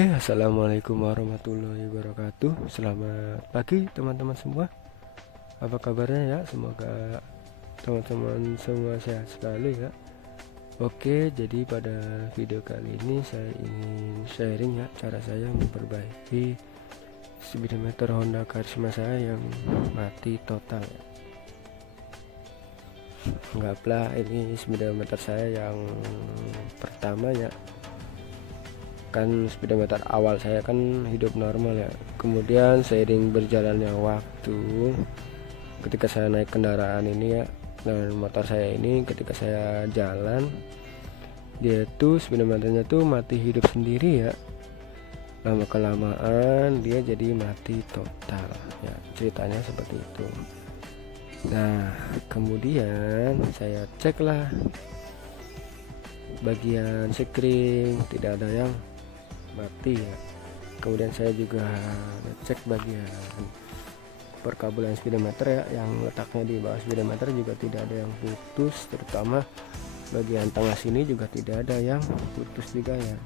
Oke, assalamualaikum warahmatullahi wabarakatuh. Selamat pagi teman-teman semua. Apa kabarnya ya? Semoga teman-teman semua sehat selalu ya. Oke, jadi pada video kali ini saya ingin sharing ya cara saya memperbaiki speedometer Honda Karisma saya yang mati total ya. Anggaplah ini speedometer saya yang pertama ya. Kan speedometer awal saya kan hidup normal ya, kemudian seiring berjalannya waktu, ketika saya naik kendaraan ini ya, dan motor saya ini ketika saya jalan, dia tuh speedometernya tuh mati hidup sendiri ya. Lama kelamaan dia jadi mati total ya, ceritanya seperti itu. Nah kemudian saya ceklah bagian sekring, tidak ada yang mati ya. Kemudian saya juga cek bagian perkabelan speedometer ya, yang letaknya di bawah speedometer juga tidak ada yang putus, terutama bagian tengah sini juga tidak ada yang putus juga ya.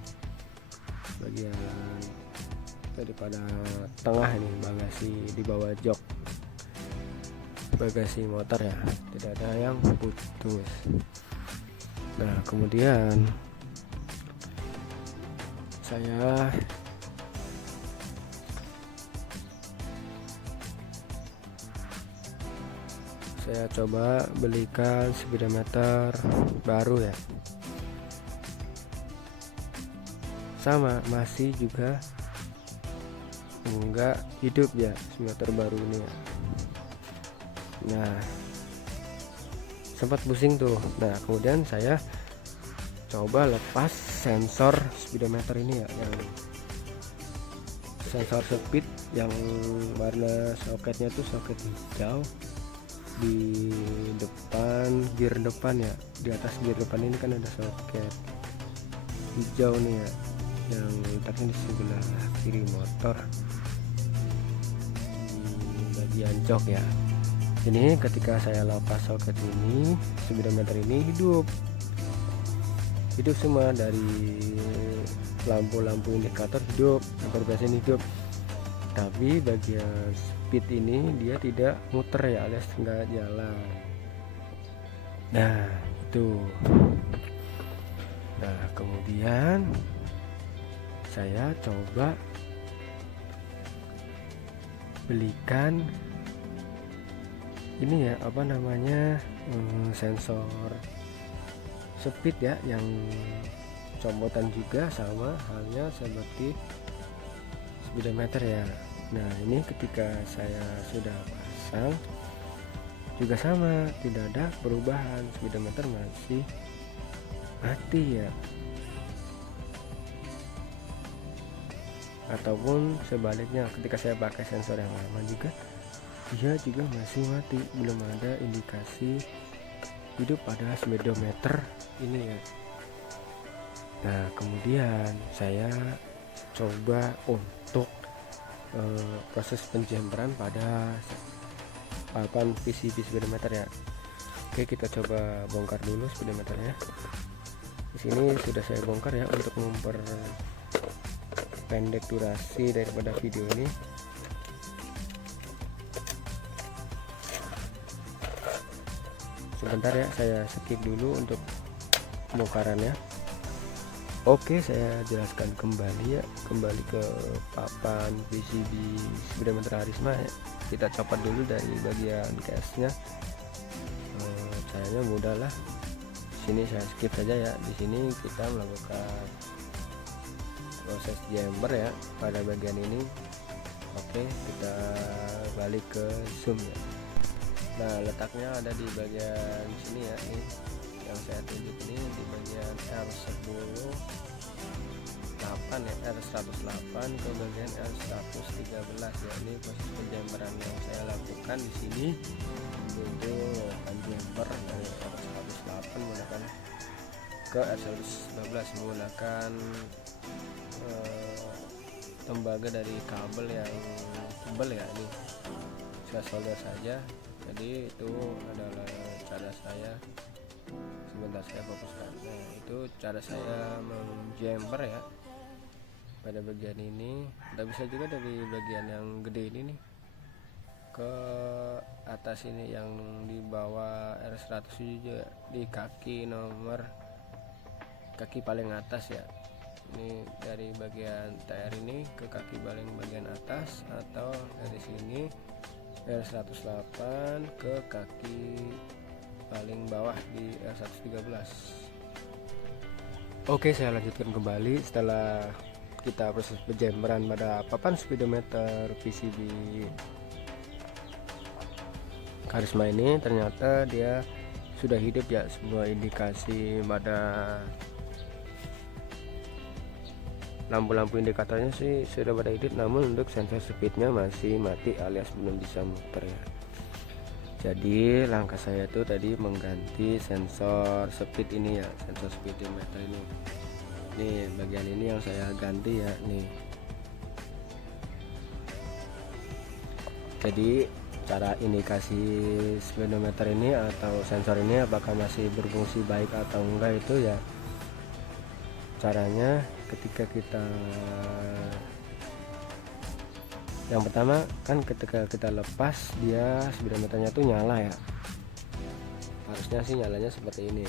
Bagian daripada tengah ini, bagasi di bawah jok bagasi motor ya, tidak ada yang putus. Nah kemudian saya coba belikan speedometer baru ya, sama masih juga enggak hidup ya speedometer baru ini ya. Nah sempat pusing tuh. Nah kemudian saya coba lepas sensor speedometer ini ya, yang sensor speed yang warna soketnya tuh soket hijau di depan gear depan ya. Di atas gear depan ini kan ada soket hijau nih ya, yang letaknya di sebelah kiri motor di bagian jok ya. Ini ketika saya lepas soket ini, speedometer ini hidup semua, dari lampu-lampu indikator hidup, lampu berbasis hidup, tapi bagian speed ini dia tidak muter ya, alias nggak jalan. Nah itu. Nah kemudian saya coba belikan ini ya, apa namanya, sensor speed ya, yang copotan juga, sama halnya seperti speedometer ya. Nah ini ketika saya sudah pasang juga sama, tidak ada perubahan, speedometer masih mati ya. Ataupun sebaliknya, ketika saya pakai sensor yang lama juga, dia juga masih mati, belum ada indikasi hidup pada speedometer ini ya. Nah kemudian saya coba untuk proses penjemperan pada papan PCB speedometer ya. Oke, kita coba bongkar dulu speedometernya. Di sini sudah saya bongkar ya, untuk memperpendek durasi daripada video ini. Sebentar ya, saya skip dulu untuk pembongkarannya. Oke, saya jelaskan kembali ya, kembali ke papan PCB speedometer Karisma ya. Kita copot dulu dari bagian case-nya. Caranya mudah lah. Sini saya skip saja ya. Di sini kita melakukan proses jumper ya pada bagian ini. Oke, kita balik ke zoom ya. Nah letaknya ada di bagian sini ya, ini yang saya tunjuk ini di bagian R10 8 ya, R108 ke bagian R113 ya. Ini proses penjemperan yang saya lakukan di sini, itu penjemper dari R108 menggunakan ke R112 menggunakan tembaga dari kabel yang tebal ya. Ini saya solder saja. Jadi itu adalah cara saya, sebentar saya fokuskan. Nah itu cara saya menjemper ya. pada bagian ini. Kita bisa juga dari bagian yang gede ini nih ke atas ini, yang di bawah R100 juga, di kaki kaki paling atas ya. Ini dari bagian TR ini ke kaki paling bagian atas, atau dari sini R108 ke kaki paling bawah di R113. Oke, saya lanjutkan kembali setelah kita proses penjemberan pada papan speedometer PCB Karisma ini. Ternyata dia sudah hidup ya, semua indikasi pada lampu-lampu indikatornya sih sudah pada hidup, namun untuk sensor speednya masih mati alias belum bisa muter ya. Jadi langkah saya itu tadi mengganti sensor speed ini ya, sensor speedometer ini. Nih bagian ini yang saya ganti ya nih. Jadi cara indikasi speedometer ini atau sensor ini apakah masih berfungsi baik atau enggak, itu ya caranya ketika kita yang pertama kan ketika kita lepas, dia speedometernya tuh nyala ya, harusnya sih nyalanya seperti ini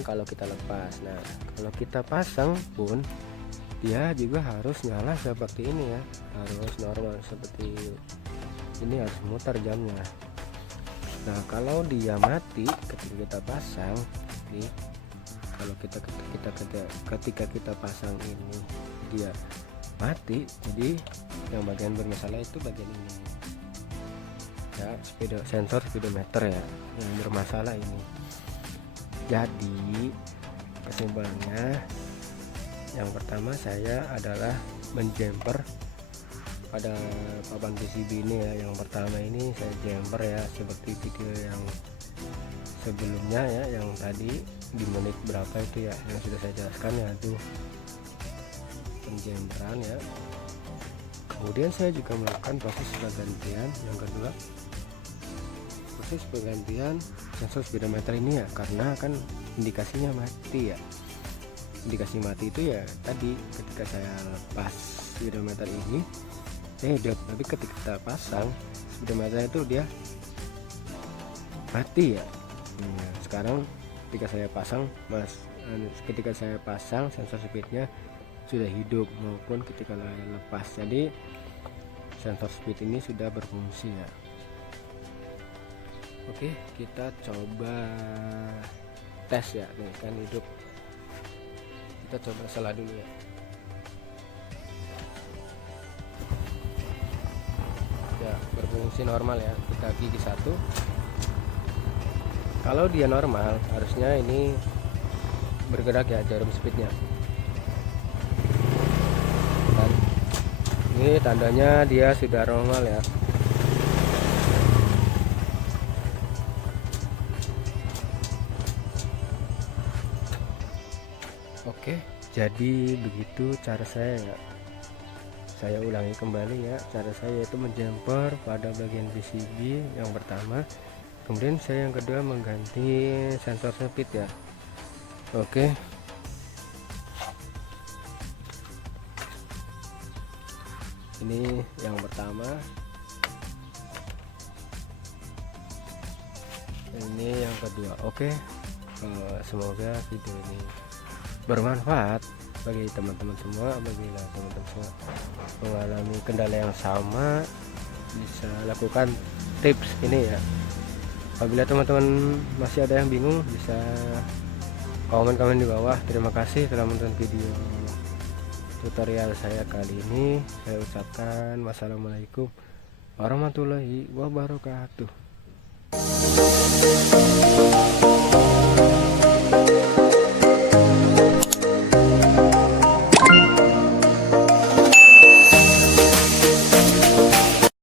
kalau kita lepas. Nah kalau kita pasang pun dia juga harus nyala seperti ini ya, harus normal seperti ini, harus muter jamnya. Nah kalau dia mati ketika kita pasang nih, kalau ketika kita pasang ini dia mati, jadi yang bagian bermasalah itu bagian ini ya, sensor speedometer ya yang bermasalah ini. Jadi kesimpulannya, yang pertama saya adalah menjumper pada papan PCB ini ya. Yang pertama ini saya jumper ya, seperti video yang sebelumnya ya, yang tadi di menit berapa itu ya yang sudah saya jelaskan ya, itu penjemperan ya. Kemudian saya juga melakukan proses penggantian yang kedua, proses penggantian sensor speedometer ini ya, karena kan indikasinya mati ya. Indikasi mati itu ya tadi ketika saya lepas speedometer ini hidup, tapi ketika kita pasang speedometer itu dia mati ya. Sekarang ketika saya pasang sensor speednya sudah hidup, maupun ketika lepas, jadi sensor speed ini sudah berfungsi ya. Oke, kita coba tes ya, nih kan hidup. Kita coba salah dulu ya. Ya berfungsi normal ya, kita gigi satu. Kalau dia normal harusnya ini bergerak ya jarum speednya. Dan ini tandanya dia sudah normal ya. Oke, jadi begitu cara saya ya. Saya ulangi kembali ya, cara saya itu menjumper pada bagian PCB yang pertama, kemudian saya yang kedua mengganti sensor speed ya. Oke, ini yang pertama, ini yang kedua. Oke, semoga video ini bermanfaat bagi teman-teman semua. Apabila teman-teman semua mengalami kendala yang sama, bisa lakukan tips ini ya. Apabila teman-teman masih ada yang bingung, bisa komen di bawah. Terima kasih telah menonton video tutorial saya kali ini. Saya ucapkan wassalamualaikum warahmatullahi wabarakatuh.